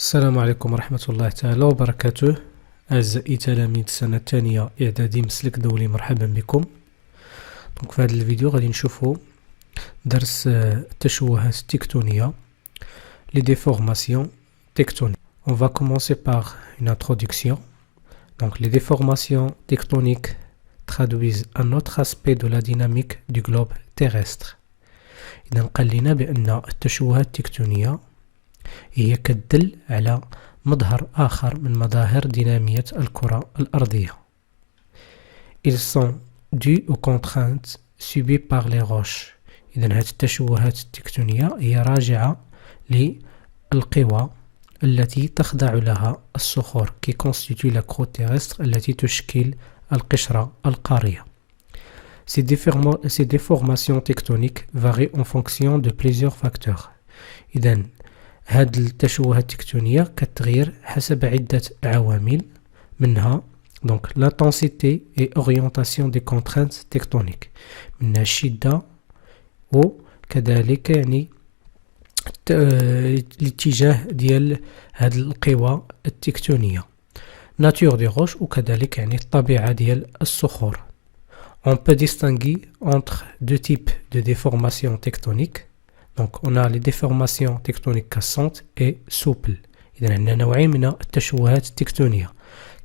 السلام عليكم ورحمة الله تعالى وبركاته. أعزائي تلاميذ السنة الثانية إعدادي مسلك دولي، مرحبا بكم. دونك في هذا الفيديو غادي نشوفوا درس التشوهات التكتونية les déformations tectoniques. On va commencer par une introduction. Donc les déformations tectoniques traduisent un autre aspect de la dynamique du globe terrestre. إذا قال لنا بأن التشوهات التكتونية هي كتدل على مظهر آخر من مظاهر دينامية الكرة الأرضية. Ils sont dus aux contraintes subies par les roches. إذا هذه التشوهات التكتونية هي راجعة للقوى التي تخضع لها الصخور qui constitue la croûte terrestre التي تشكل القشرة القارية. Ces déformations tectoniques varient en fonction de plusieurs facteurs. إذا هاد التشوهات التكتونية كتغير حسب عدة عوامل، منها donc l'intensité et orientation des contraintes tectoniques، منها الشدة وكذلك يعني الاتجاه ديال هاد القوى التكتونية، nature des roches وكذلك يعني الطبيعة ديال الصخور. On peut distinguer entre deux types de déformations tectoniques. Donc on a les déformations tectoniques cassantes et souples. إذا عندنا نوعين من التشوهات التكتونية،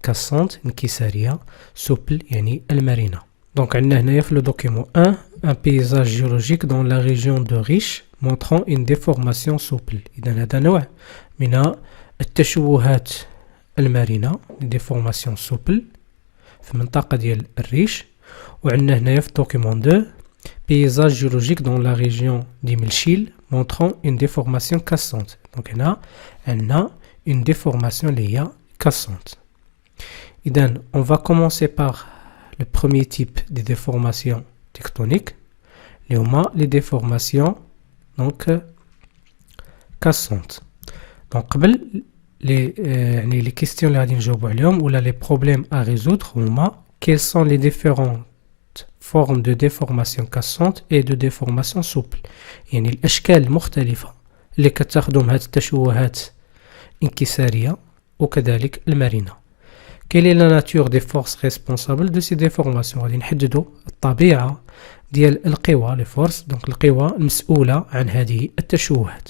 cassante انكسارية، souple يعني المرنة. Donc عندنا هنايا في le document 1 un paysage géologique dans la région de Riche montrant une déformation souple. إذا هذا نوع من التشوهات المرنة، déformation souple في المنطقة ديال الريش. وعندنا هنايا في document 2 paysage géologique dans la région d'Imilchil montrant une déformation cassante. Donc هنا عندنا une déformation اللي هي cassante. إذا on va commencer par le premier type de déformation tectonique اللي هما les déformations donc cassantes. Donc قبل يعني les questions اللي غادي نجاوبوا عليهم ولا les problèmes à résoudre هما quels sont les différents formes de déformation cassante et de déformation souple. يعني الأشكال المختلفة اللي كتاخدهم هاد التشوهات انكسارية وكذلك المرنة. Quelle est la nature des forces responsables de ces déformations؟ غادي نحددوا الطبيعة ديال القوى les forces، donc القوى المسؤولة عن هذه التشوهات.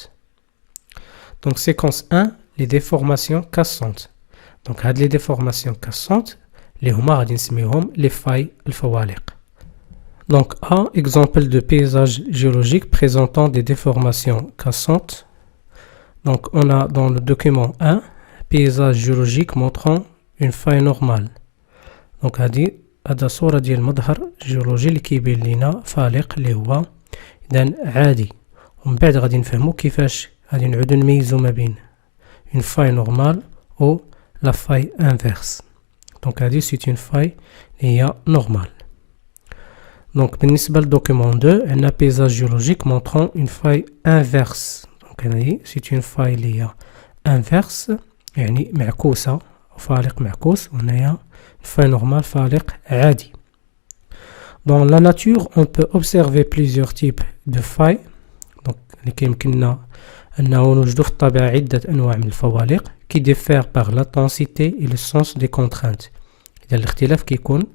Donc séquence 1 les déformations cassantes. Donc هاد les déformations cassantes اللي هما غادي نسميهم les failles الفوالق. Donc un exemple de paysage géologique présentant des déformations cassantes. Donc on a dans le document 1 paysage géologique montrant une faille normale. Donc هذا صورة ديال المظهر الجيولوجي اللي كيبين لنا فالق اللي هو إذن عادي. ومن بعد غادي نفهموا كيفاش غادي نعودوا نميزوا ما بين une faille normale و la faille inverse. Donc هذه c'est une faille اللي هي normale. Donc بالنسبة للدوكيمون 2 عندنا paysage géologique montrant une faille inverse. Donc هذه c'est une faille اللي هي inverse يعني معكوسة، فالق معكوس، وهنايا faille normale فالق عادي. Dans la nature on peut observer plusieurs types de failles. Donc اللي كيمكننا أنه نوجد في الطبيعة عدة أنواع من الفوالق qui diffèrent par l'intensité et le sens des contraintes. إذا الاختلاف كيكون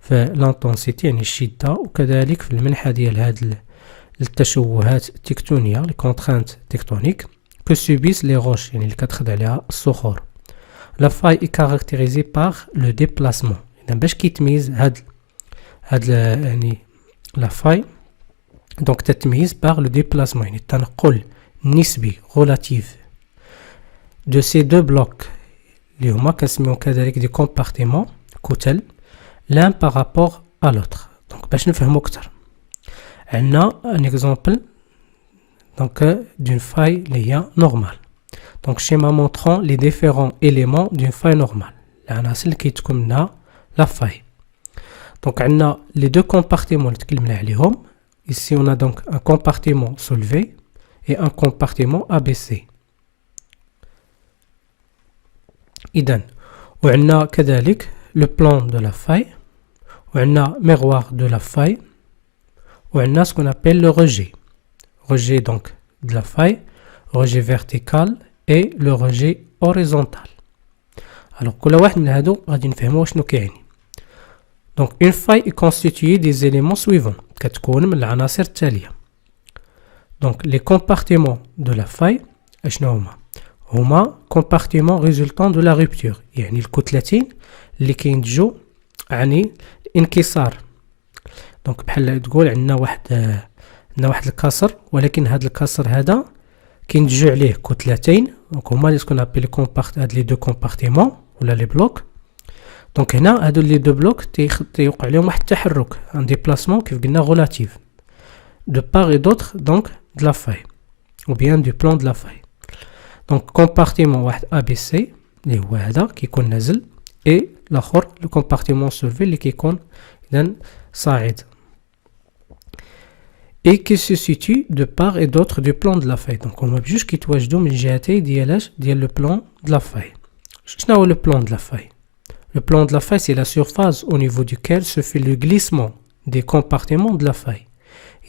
في l'intensité يعني الشدة وكذلك في المنحة ديال هاد التشوهات التكتونية les contraintes tectoniques que subissent les roches يعني اللي كتخضع عليها الصخور. La faille est caractérisée par le déplacement. إذا باش كيتميز هاد يعني la faille donc تتميز par le déplacement يعني التنقل النسبي relatif de ces deux blocs اللي هما كنسميهم كذلك دي compartiments كتل l'un par rapport à l'autre. Donc باش نفهمو أكتر عندنا un exemple donc d'une faille اللي هي normale. Donc schéma montrant les différents éléments d'une faille normale. العناصر اللي كيتكون منها la faille. Donc عندنا les deux compartiments اللي تكلمنا عليهم. Ici on a donc un compartiment soulevé et un compartiment abaissé. إذن وعندنا كذلك le plan de la faille وعندنا miroir de la faille وعندنا ce qu'on appelle le rejet donc de la faille, rejet vertical et le rejet horizontal. Alors كل واحد من هادو غادي نفهموا شنو كيعني. Donc une faille est constituée des éléments suivants. كتكون من العناصر التالية. Donc les compartiments de la faille اشنو هما compartiments résultant de la rupture. يعني الكتلتين اللي كينتجوا عن الانكسار. دونك بحال تقول عندنا واحد الكسر، ولكن هذا الكسر هذا كينتجوا عليه كتلتين. دونك هما اللي تكون ابلي هاد لي دو كومبارتيمون ولا لي بلوك. دونك هنا هادو لي دو بلوك تيوقع عليهم واحد التحرك، ان ديبلاسمون كيف قلنا غولاتيف دو بار اي دوطخ دونك د لا فاي ou bien du plan de la faille. Donc compartiment واحد A B C اللي هو هذا كيكون نازل، et الاخر لو compartiment soulevé اللي كيكون اذا صاعد et qui se situe de part et d'autre du plan de la faille. Donc هما بجوج كيتواجدوا من الجهتين ديال لو بلان de la faille. شنو هو le plan de la faille? Le plan de la faille, c'est la surface au niveau duquel se fait le glissement des compartiments de la faille.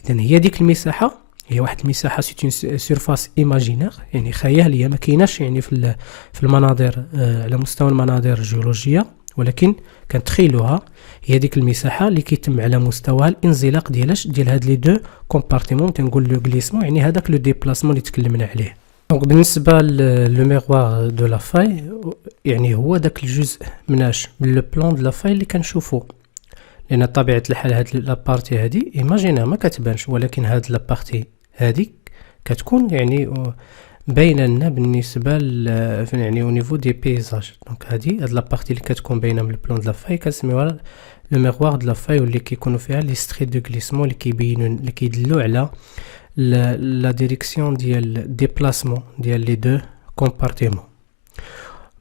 إذن هي ديك المساحة، هي واحد المساحة c'est une surface imaginaire، يعني خيالية ما كايناش يعني في المناظر على مستوى المناظر الجيولوجية، ولكن كنتخيلوها هي ديك المساحة اللي كيتم على مستوى الانزلاق ديال هاد لي دو كومبارتيمون. تنقول لو غليسمون يعني هذاك لو ديبلاسمون اللي تكلمنا عليه. دونك بالنسبة لو ميغوار دو لا فاي يعني هو داك الجزء مناش من لو بلان دو لا فاي اللي كنشوفو، لأن طبيعة الحال هاد لابارتي هادي ايماجينها ما كتبانش، ولكن هاد لابارتي هادي كتكون يعني باينه لنا بالنسبه يعني او نيفو دي بيزاج. دونك هاد لابارتي اللي كتكون باينه من البلان د لا فاي كنسميوها لو ميغوار د لا فاي، واللي كيكونوا فيها لي ستري دو غليسمون اللي كيبينوا اللي كيدلوا على لا ديريكسيون ديال ديبلاسمون ديال لي دو كومبارتيمون.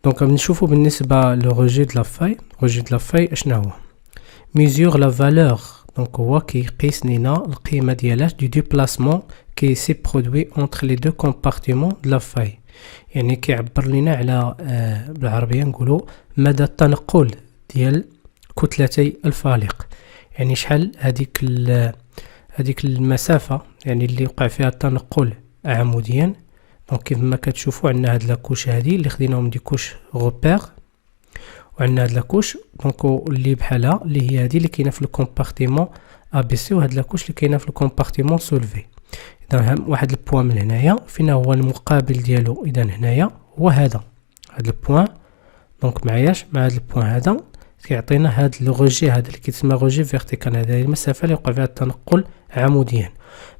دونك نشوفوا بالنسبه لو روجي د لا فاي. روجي د لا فاي اشنا هو؟ mesure la valeur. Donc هو كيقيس لينا القيمه ديالها du déplacement qui s'est produit entre les deux compartiments de la faille. يعني كيعبر لينا على بالعربيه نقولوا مدى التنقل ديال كتلتي الفالق، يعني شحال هذيك المسافه يعني اللي وقع فيها التنقل عموديا. دونك كيف ما كتشوفوا عندنا هاد لاكوش هادي اللي خديناهم دي كوش غوبير، وعندنا هاد لاكوش دونك اللي بحالها اللي هي هادي اللي كاينه في الكومبارتيمون ا بي سي، وهاد لاكوش اللي كاينه في الكومبارتيمون سولفي. اذا واحد البوان من هنايا فين هو المقابل ديالو، اذا هنايا هو هذا البوان. دونك معاياش مع هاد البوان هذا كيعطينا هاد لو روجي هذا اللي كيتسمى روجي فيرتيكال. هذا هي المسافه اللي وقع فيها التنقل عموديا.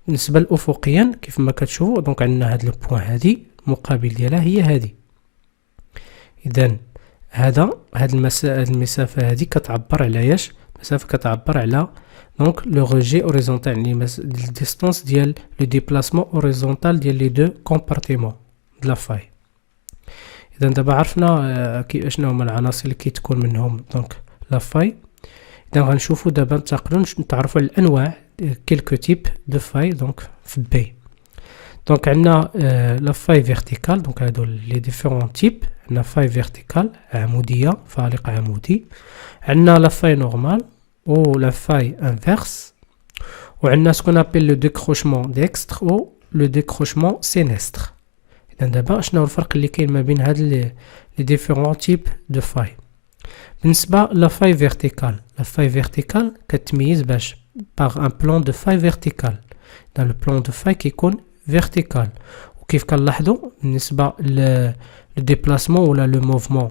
بالنسبه لافقيا كيف ما كتشوفوا دونك عندنا هاد البوان هادي المقابل ديالها هي هادي. اذا هاد المسافه هذه كتعبر على ايش؟ مسافه كتعبر على دونك لو روجي اوريزونتال، يعني الديستانس ديال لو ديبلاسمون اوريزونتال ديال لي دو كومبارتيمون د لا فاي. اذا دابا عرفنا شنو هما العناصر اللي كيتكون منهم دونك لا فاي. اذا غنشوفوا دابا نتقلوا نتعرفوا على الانواع كيلكو تيب دو فاي دونك في بي. دونك عندنا لا فاي فيرتيكال، دونك هادو لي ديفيرون تيب. عندنا فاي فيرتيكال عموديه فالق عمودي، عندنا لا فاي نورمال ou la faille inverse, وعندنا ce qu'on appelle le décrochement dextre ou le décrochement sinistre. إذا دابا شنو الفرق اللي كاين ما بين هاد لي différents types de faille. بالنسبة لا فاي فيرتيكال، لا فاي فيرتيكال كتميز باش par un plan de faille vertical. dans le plan de faille كيكون vertical، وكيف كنلاحظوا بالنسبة le déplacement ولا le mouvement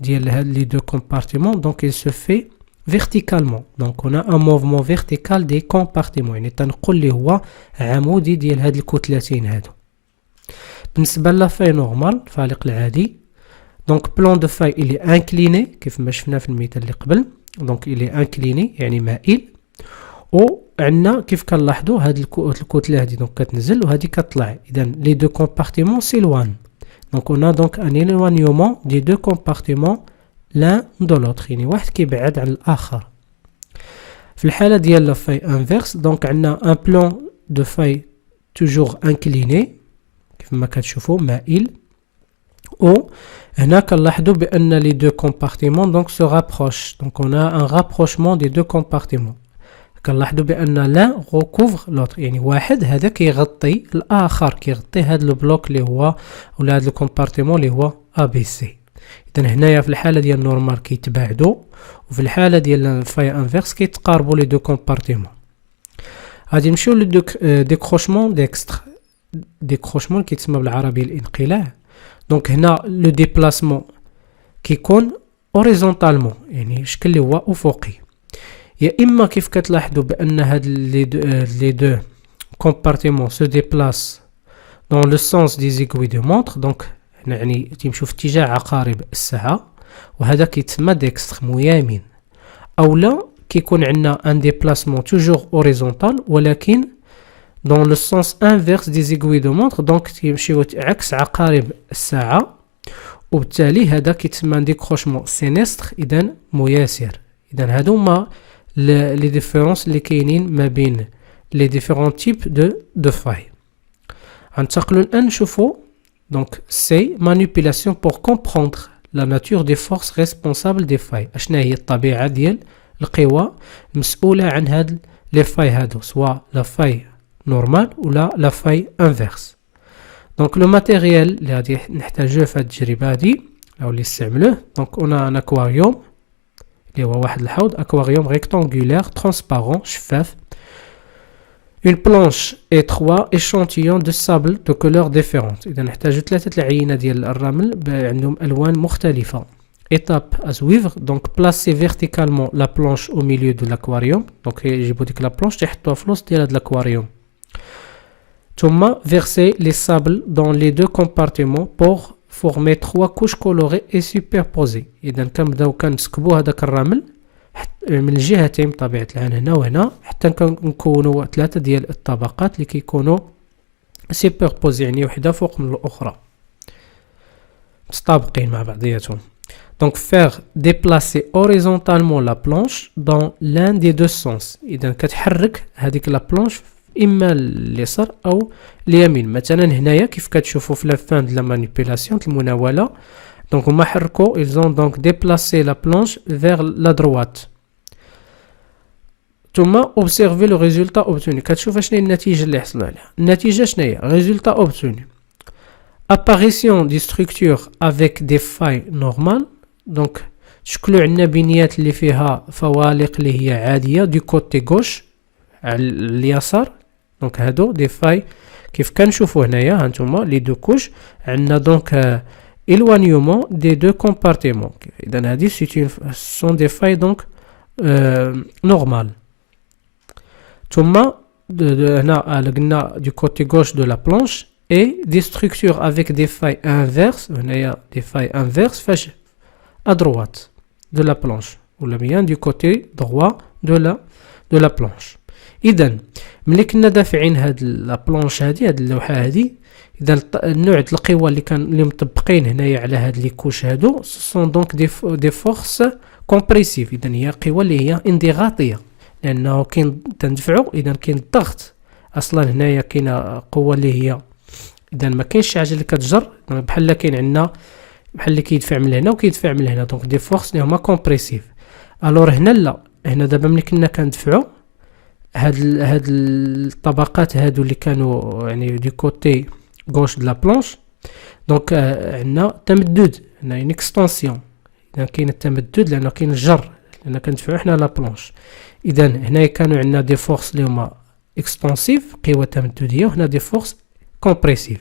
ديال هاد لي deux compartiments donc il se fait verticalement. Donc on a un mouvement vertical des compartiments، يعني تنقل اللي هو عمودي ديال هاد الكتلتين هادو. بالنسبه لا فاي نورمال فالق العادي، دونك بلان دو فاي اللي انكليني كيف ما شفنا في المثال اللي قبل، دونك اللي انكليني يعني مائل، و عندنا كيف كنلاحظوا هاد الكتله هادي دونك كتنزل وهادي كتطلع. اذا لي دو كومبارتيمون سيلوان، دونك on a donc un éloignement des deux compartiments l'un de l'autre، يعني واحد كيبعد عن الاخر. في الحاله ديال لا فاي انفيرس دونك عندنا ان بلان دو فاي توجور انكليني كيف ما كتشوفوا مائل، او هنا كنلاحظوا بان لي دو كومبارتيمون دونك سو رابروش، دونك on a un rapprochement des deux compartiments. كنلاحظوا بان لان ريكوفر لوطر، يعني واحد هذا كيغطي الاخر، كيغطي هذا البلوك اللي هو ولا هذا الكومبارتيمون اللي هو ABC. إذا هنايا في الحالة ديال نورمال كيتباعدوا، وفي الحالة ديال الفاي انفيرس كيتقاربوا لي دو كومبارتيمون. غادي نمشيو ديكروشمون ديكستر. ديكروشمون كيتسمى بالعربية الانقلاع. دونك هنا لو ديبلاسمون كيكون اوريزونتالمون، يعني شكل اللي هو افقي، يا اما كيف كتلاحظوا بان هاد لي دو كومبارتيمون سو ديبلاس دون لو سونس دي زيغوي دو مونتر، دونك هنا يعني تيمشيو في اتجاه عقارب الساعة، وهذا كيتسمى ديكستر مو يمين. او لا كيكون عندنا ان ديبلاسمون توجور اوريزونتال ولكن دون لو سونس انفيرس دي زيغوي دو مونتر، دونك تيمشيو عكس عقارب الساعة، وبالتالي هذا كيتسمى ديكروشمون سينستر، اذا مياسر. اذا هادو هما لي ديفيرونس اللي كاينين ما بين لي ديفيرون تيب دو فاي. غنتقلوا الان نشوفوا دونك سي مانيبيلاسيون بور كومبروندر لا ناتور دي فورس ريسبونسابل دي فاي. اشنا هي الطبيعه ديال القوى المسؤوله عن هاد لي فاي هادو، سواء لا فاي نورمال ولا لا فاي انفيرس. دونك لو ماتيريال اللي غادي نحتاجوه في هاد التجربه هادي او اللي نستعملوه، دونك اون اكواريوم اللي هو واحد الحوض، اكواريوم ريكتانغولير ترانسبارون شفاف، une planche et 3 échantillons de sable de couleurs différentes. إذا نحتاجو 3 العينة ديال الرمل عندهم ألوان مختلفة. Étape à suivre, donc placer verticalement la planche au milieu de l'aquarium. Donc يجيبو ديك la planche تحطوها في الوسط ديال هاد l'aquarium. ثم verser les sables dans les 2 compartiments pour former 3 couches colorées et superposées. إذا كنبداو كنسكبو هذاك الرمل من الجهتين بطبيعة الحال هنا وهنا حتى نكونوا 3 ديال الطبقات اللي كيكونوا سوبربوزي، يعني وحده فوق من الاخرى متطابقين مع بعضياتهم. دونك فير ديبلاسي اوريزونتالمون لا بلانش دون لان دي دو سونس. اذا كتحرك هذيك لا بلانش اما اليسار او اليمين. مثلا هنايا كيف كتشوفوا في لا فان د لا مانيبيلاسيون المناوله، دونك هما حركوا ils ont donc déplacé la planche vers la droite. ثم observer le résultat obtenu. كتشوف شنو هي النتيجه اللي حصلنا عليها. النتيجه شنو هي؟ résultat obtenu apparition des structures avec des failles normales. دونك تشكلوا عندنا بنيات اللي فيها فوالق اللي هي عاديه دي كوتي غوش على اليسار. دونك هادو دي فاي كيف كنشوفوا هنايا هانتوما لي دو كوش عندنا دونك éloignement des 2 compartiments. إذن هذه sont des failles donc normales. ثم هنا لقينا du côté gauche de la planche et des structures avec des failles inverses. هنايا des failles inverses فاش à droite de la planche ولا bien du côté droit de la planche. إذن ملي كنا دافعين هاد لا بلانش هادي، هاد اللوحة هادي، إذا النوع د القوى اللي مطبقين هنايا على هاد لي كوش هادو سون دونك دي فورس كومبريسيف. إذا هي قوى اللي هي انضغاطية، لأنه كاين تندفعو، إذا كاين الضغط. أصلا هنايا كاينة قوة اللي هي إذا ما كاينش شي حاجة اللي كتجر، بحال كاين عندنا بحال اللي كيدفع من هنا وكيدفع من هنا، دونك دي فورس اللي هما كومبريسيف. ألور هنا لا، هنا دابا ملي كنا كندفعو هاد الطبقات هادو اللي كانوا يعني دي كوتي gauche de la planche، دونك عندنا تمدد، هنا une extension. إذا كاين التمدد لأنه كاين الجر، لأن كندفعو حنا لا بلانش. إذا هنايا كانوا عندنا دي فورس اللي هما اكستنسيف قوة تمددية، وهنا دي فورس كومبريسيف.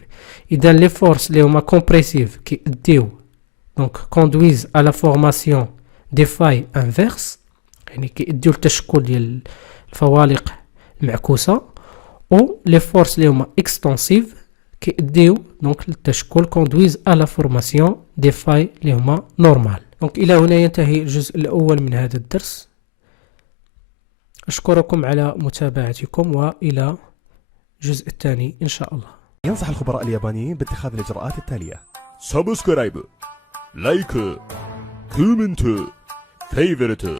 إذا لي فورس اللي هما كومبريسيف كيديو دونك كوندويز à la formation des failles inverses، يعني كيديو للتشكل ديال الفوالق المعكوسة. و لي فورس اللي هما اكستنسيف كيديو دونك للتشكل كوندويز à la formation des failles اللي هما نورمال. دونك الى هنا ينتهي الجزء الاول من هذا الدرس. اشكركم على متابعتكم، والى الجزء الثاني ان شاء الله. ينصح الخبراء اليابانيين باتخاذ الاجراءات التالية: سبسكرايب، لايك، كومنت، فيفورت.